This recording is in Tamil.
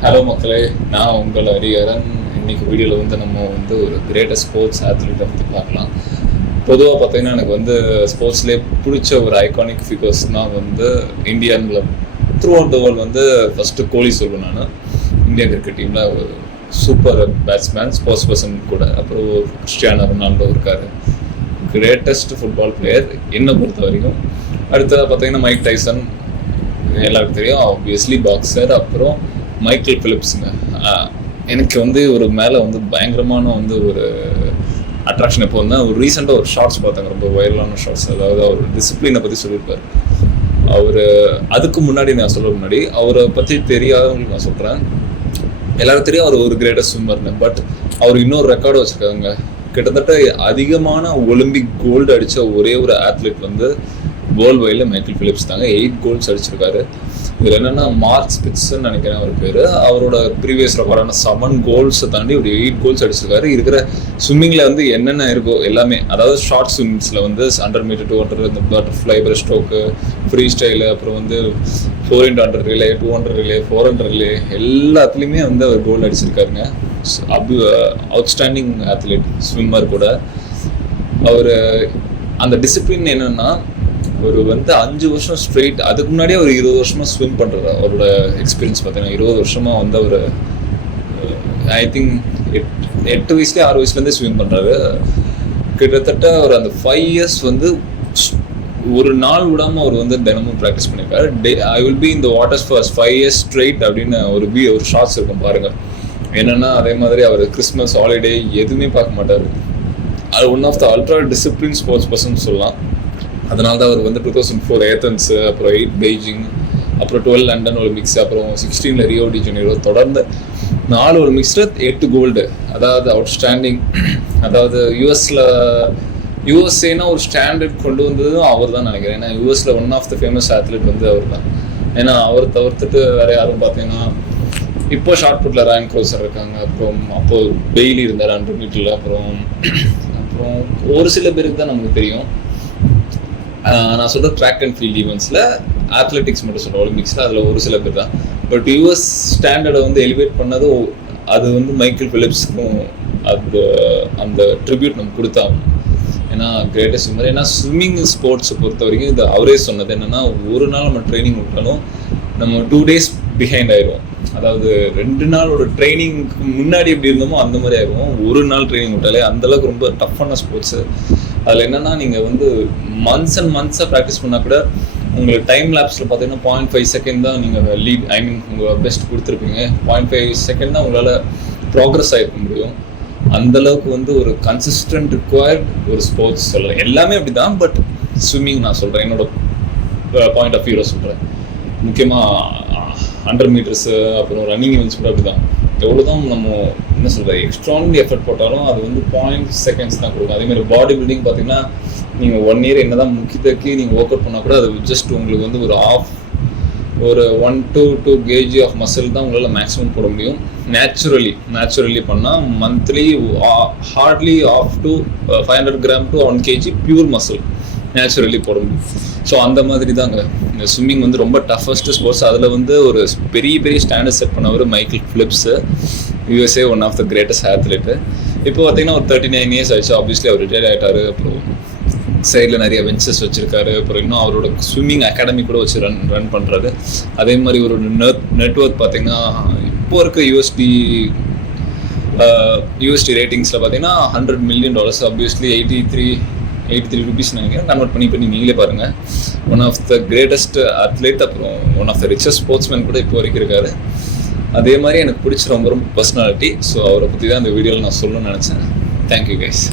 ஹலோ மக்களே, நான் உங்கள் ஹரிஹரன். இன்னைக்கு வீடியோவில் வந்து நம்ம வந்து ஒரு கிரேட்டஸ்ட் ஸ்போர்ட்ஸ் ஆத்லீட்டை பற்றி பார்க்கலாம். பொதுவாக பார்த்தீங்கன்னா எனக்கு வந்து ஸ்போர்ட்ஸ்லேயே பிடிச்ச ஒரு ஐகானிக் ஃபிகர்ஸ்னால் வந்து இந்தியனில் த்ரூ அவுட் த வேர்ல்டு வந்து ஃபஸ்ட்டு கோலி சொல்லுவேன். நான் இந்தியன் கிரிக்கெட் டீமில் ஒரு சூப்பர் பேட்ஸ்மேன், ஸ்போர்ட்ஸ் பர்சன் கூட. அப்புறம் கிறிஸ்டியானோ ரொனால்டோ இருக்கார், கிரேட்டஸ்ட் ஃபுட்பால் பிளேயர் என்னை பொறுத்த வரைக்கும். அடுத்தது பார்த்தீங்கன்னா மைக் டைசன், எல்லாருக்கும் தெரியும், ஆப்வியஸ்லி பாக்ஸர். அப்புறம் மைக்கேல் பிலிப்ஸுங்க. எனக்கு வந்து ஒரு மேலே வந்து பயங்கரமான வந்து ஒரு அட்ராக்ஷன் எப்போ வந்து ஒரு ரீசெண்டாக ஒரு ஷார்ட்ஸ் பார்த்தாங்க, ரொம்ப வைரலான ஷார்ட்ஸ். அதாவது அவர் டிசிப்ளினை பற்றி சொல்லியிருப்பார். அவர் அதுக்கு முன்னாடி நான் சொல்ல முன்னாடி அவரை பற்றி தெரியாதவங்களுக்கு நான் சொல்கிறேன். எல்லாருக்கும் தெரியும் அவர் ஒரு கிரேட்டஸ்ட் ஸ்விம்மர்னு. பட் அவர் இன்னொரு ரெக்கார்டு வச்சுருக்காங்க. கிட்டத்தட்ட அதிகமான ஒலிம்பிக் கோல்டு அடித்த ஒரே ஒரு ஆத்லெட் வந்து வேர்ல்டு வைடில் மைக்கேல் பிலிப்ஸ் தாங்க. 8 கோல்ட்ஸ் அடிச்சிருக்காரு. இதில் என்னென்னா மார்க் ஸ்பிட்ஸ்ன்னு நினைக்கிறேன் அவர் பேர். அவரோட ப்ரீவியஸ் ரெக்கார்டான 7 கோல்ஸை தாண்டி ஒரு 8 கோல்ஸ் அடிச்சிருக்காரு. இருக்கிற ஸ்விம்மிங்கில் வந்து என்னென்ன இருக்கோ எல்லாமே, அதாவது ஷார்ட் ஸ்விம்மிங்ஸில் வந்து 100 மீட்டர் 200, இந்த butterfly, breast stroke, free style, அப்புறம் வந்து 400 ரிலே, 200 ரிலே, 400 ரிலே, எல்லாத்துலேயுமே வந்து அவர் கோல் அடிச்சிருக்காருங்க. அவுட்ஸ்டாண்டிங் ஆத்லெட், ஸ்விம்மர் கூட. அவர் அந்த டிசிப்ளின் என்னென்னா, ஒரு வந்து 5 வருஷம் ஸ்ட்ரெயிட், அதுக்கு முன்னாடியே ஒரு 20 வருஷமாக ஸ்விம் பண்ணுறாரு. அவரோட எக்ஸ்பீரியன்ஸ் பார்த்தீங்கன்னா 20 வருஷமாக வந்து அவர் ஐ திங்க் 8 வயசுலேயே 6 வயசுலேருந்தே ஸ்விம் பண்ணுறாரு. கிட்டத்தட்ட ஒரு அந்த 5 இயர்ஸ் வந்து ஒரு நாள் விடாமல் அவர் வந்து தினமும் ப்ராக்டிஸ் பண்ணியிருக்காரு. ஐ வில் பி இந்த வாட்டர்ஸ் ஃபார் 5 இயர்ஸ் ஸ்ட்ரெயிட் அப்படின்னு ஒரு ஷார்ட்ஸ் இருக்கும் பாருங்கள். என்னென்னா அதே மாதிரி அவர் கிறிஸ்மஸ் ஹாலிடே எதுவுமே பார்க்க மாட்டார். அது one of the ultra discipline sports person சொல்லலாம். அதனால தான் அவர் வந்து 2004 ஏத்தன்ஸு, அப்புறம் 8 பெய்ஜிங், அப்புறம் 12 லண்டன் ஒலிம்பிக்ஸ், அப்புறம் 16 ரியோ டி ஜெனீரோ, தொடர்ந்து 4 ஒலிம்பிக்ஸில் 8 கோல்டு. அதாவது அவுட்ஸ்டாண்டிங். அதாவது யூஎஸ்ஏனா ஒரு ஸ்டாண்டர்ட் கொண்டு வந்ததும் அவர் தான் நினைக்கிறேன். ஏன்னா யூஎஸில் one of the famous athlete வந்து அவர் தான். ஏன்னா அவர் தவிர்த்துட்டு வேறு யாரும் பார்த்தீங்கன்னா இப்போ ஷார்ட் புட்டில் ரேங்க் க்ரோசர் இருக்காங்க. அப்புறம் அப்போது பெய்லி இருந்தார் 100 மீட்டரில். அப்புறம் ஒரு சில பேருக்கு தான் நமக்கு தெரியும். நான் சொல்கிற ட்ராக் அண்ட் ஃபீல்ட் ஈவெண்ட்ஸில், அத்லெட்டிக்ஸ் மட்டும் சொல்கிறேன், ஒலிம்பிக்ஸில் அதில் ஒரு சில பேர் தான். பட் யூஎஸ் ஸ்டாண்டர்டை வந்து எலிவேட் பண்ணது அது வந்து மைக்கேல் பிலிப்ஸுக்கும் அது அந்த ட்ரிபியூட் நம்ம கொடுத்தாங்க. ஏன்னா கிரேட்டஸ்ட் ஸ்விம்மர். ஏன்னா ஸ்விம்மிங் ஸ்போர்ட்ஸை பொறுத்த வரைக்கும் இது அவரே சொன்னது என்னென்னா, ஒரு நாள் நம்ம ட்ரைனிங் விட்டாலும் நம்ம 2 days பிஹைண்ட் ஆயிடுவோம். அதாவது 2 நாளோட ட்ரைனிங்க்கு முன்னாடி எப்படி இருந்தோமோ அந்த மாதிரி ஆயிடுவோம். ஒரு நாள் ட்ரைனிங் விட்டாலே அந்தளவுக்கு ரொம்ப டஃப்பான ஸ்போர்ட்ஸு. அதில் என்னென்னா நீங்கள் வந்து மந்த்ஸ் அண்ட் மந்த்ஸாக ப்ராக்டிஸ் பண்ணால் கூட உங்களுக்கு டைம் லேப்ஸில் பார்த்தீங்கன்னா 0.5 செகண்ட் தான் நீங்கள் லீட், ஐ மீன் உங்கள் பெஸ்ட் கொடுத்துருப்பீங்க. 0.5 செகண்ட் தான் உங்களால் ப்ராக்ரஸ் ஆகிருக்க முடியும். அந்தளவுக்கு வந்து ஒரு கன்சிஸ்டன்ட் ரிக்வயர்ட் ஒரு ஸ்போர்ட்ஸ் சொல்லலாம். எல்லாமே அப்படி தான். பட் ஸ்விம்மிங் நான் சொல்கிறேன், என்னோட பாயிண்ட் ஆஃப் வியூவில் சொல்கிறேன். முக்கியமாக 100 மீட்டர்ஸு, அப்புறம் ரன்னிங் ஈவெண்ட்ஸ் கூட அப்படி தான். எவ்வளோ தான் நம்ம என்ன சொல்கிறது எக்ஸ்ட்ரான்லி எஃபர்ட் போட்டாலும் அது வந்து 0.5 செகண்ட்ஸ் தான் கொடுக்கும். அதேமாதிரி பாடி பில்டிங் பார்த்தீங்கன்னா நீங்கள் 1 year என்ன தான் முக்கியத்துக்கு நீங்கள் ஒர்க் அவுட் பண்ணால் கூட அது ஜஸ்ட் உங்களுக்கு வந்து ஒரு 1 to 2 kg ஆஃப் மசில் தான் உங்களால் மேக்ஸிமம் போட முடியும். நேச்சுரலி பண்ணால் monthly hardly half to 500 grams to 1 kg pure muscle naturally போட முடியும். ஸோ அந்த மாதிரி தாங்க இந்த ஸ்விம்மிங் வந்து ரொம்ப டஃபஸ்ட் ஸ்போர்ட்ஸ். அதில் வந்து ஒரு பெரிய ஸ்டாண்டர்ட் செட் பண்ணவர் Michael Phelps, USA one of the greatest athlete. இப்போ பார்த்தீங்கன்னா ஒரு 39 years ஆயிடுச்சு. ஆப்வியஸ்லி அவர் ரிட்டையர் ஆகிட்டார். அப்புறம் சைடில் நிறைய வெஞ்சர்ஸ் வச்சுருக்காரு. அப்புறம் இன்னும் அவரோட ஸ்விம்மிங் அகாடமி கூட வச்சு ரன் பண்ணுறாரு. அதே மாதிரி ஒரு நெட்வொர்க் பார்த்தீங்கன்னா இப்போ இருக்க யூஎஸ்டி ரேட்டிங்ஸில் பார்த்தீங்கன்னா $100 million. ஆப்வியஸ்லி 83 rupees நினைக்கிறேன். கன்வெர்ட் பண்ணி நீங்களே பாருங்கள். One of the greatest athlete, அப்புறம் one of the richest sportsman கூட இப்போ வரைக்கும் இருக்காரு. அதே மாதிரி எனக்கு பிடிச்ச ரொம்ப பர்சனாலிட்டி. ஸோ அவரை பற்றி தான் இந்த வீடியோவில் நான் சொல்லணும்னு நினச்சேன். Thank you guys.